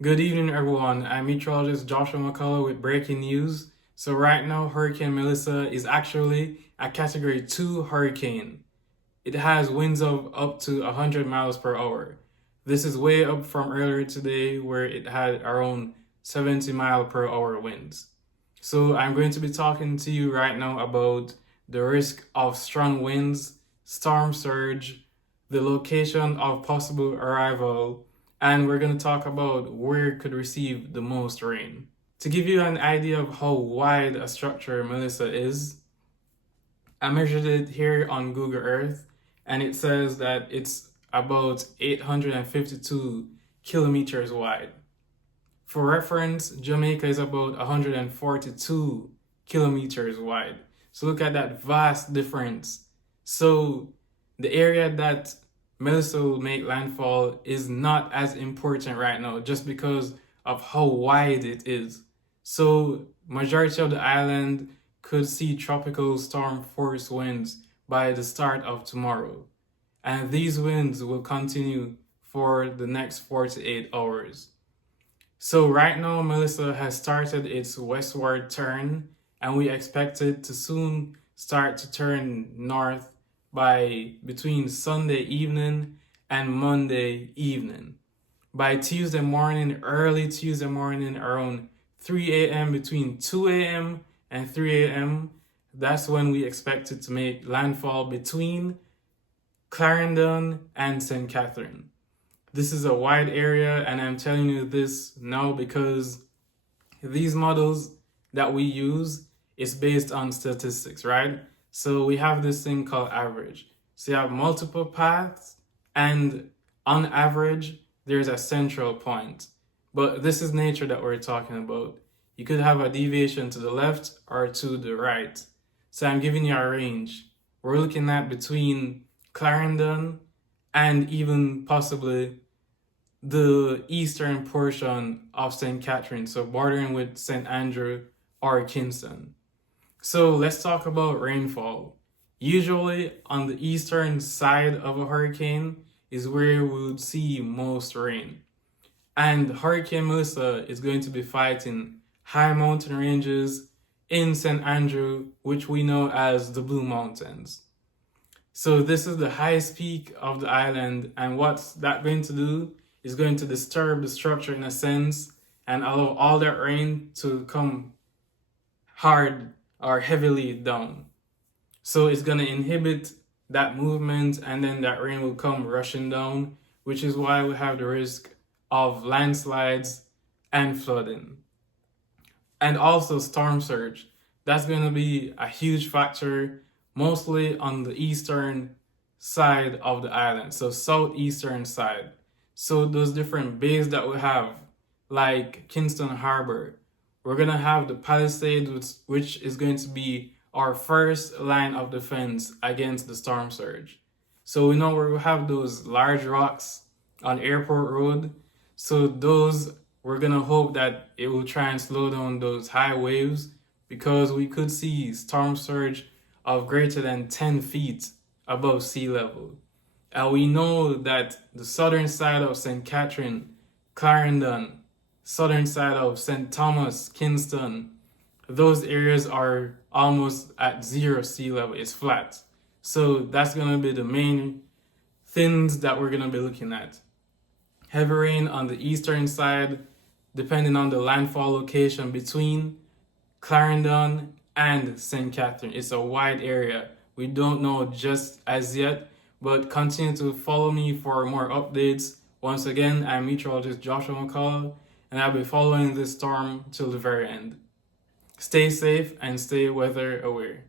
Good evening, everyone. I'm Meteorologist Joshua McCalla with breaking news. So right now, Hurricane Melissa is actually a Category 2 hurricane. It has winds of up to 100 miles per hour. This is way up from earlier today where it had around 70 mile per hour winds. So I'm going to be talking to you right now about the risk of strong winds, storm surge, the location of possible arrival, and we're going to talk about where it could receive the most rain. To give you an idea of how wide a structure Melissa is, I measured it here on Google Earth, and it says that it's about 852 kilometers wide. For reference, Jamaica is about 142 kilometers wide. So look at that vast difference. So the area that Melissa will make landfall is not as important right now just because of how wide it is. So majority of the island could see tropical storm force winds by the start of tomorrow. And these winds will continue for the next 48 hours. So right now, Melissa has started its westward turn, and we expect it to soon start to turn north by between Sunday evening and Monday evening. By Tuesday morning, early Tuesday morning, around 3 a.m., between 2 a.m. and 3 a.m., that's when we expect it to make landfall between Clarendon and St. Catherine. This is a wide area, and I'm telling you this now because these models that we use is based on statistics, right? So we have this thing called average. So you have multiple paths, and on average, there's a central point. But this is nature that we're talking about. You could have a deviation to the left or to the right. So I'm giving you a range. We're looking at between Clarendon and even possibly the eastern portion of St. Catherine, so bordering with St. Andrew or Kingston. So let's talk about rainfall. Usually on the eastern side of a hurricane is where we would see most rain. And Hurricane Melissa is going to be fighting high mountain ranges in St. Andrew, which we know as the Blue Mountains. So this is the highest peak of the island, and what's that going to do is going to disturb the structure in a sense and allow all that rain to come hard or heavily down. So it's going to inhibit that movement, and then that rain will come rushing down, which is why we have the risk of landslides and flooding. And also storm surge. That's going to be a huge factor, mostly on the eastern side of the island, so southeastern side. So those different bays that we have, like Kingston Harbor, we're going to have the Palisades, which is going to be our first line of defense against the storm surge. So we know where we have those large rocks on Airport Road. So those, we're going to hope that it will try and slow down those high waves, because we could see storm surge of greater than 10 feet above sea level. And we know that the southern side of St. Catherine, Clarendon, southern side of St. Thomas, Kingston, those areas are almost at zero sea level. It's flat. So that's going to be the main things that we're going to be looking at. Heavy rain on the eastern side, depending on the landfall location between Clarendon and St. Catherine. It's a wide area. We don't know just as yet, but continue to follow me for more updates. Once again, I'm meteorologist Joshua McCalla, and I'll be following this storm till the very end. Stay safe and stay weather aware.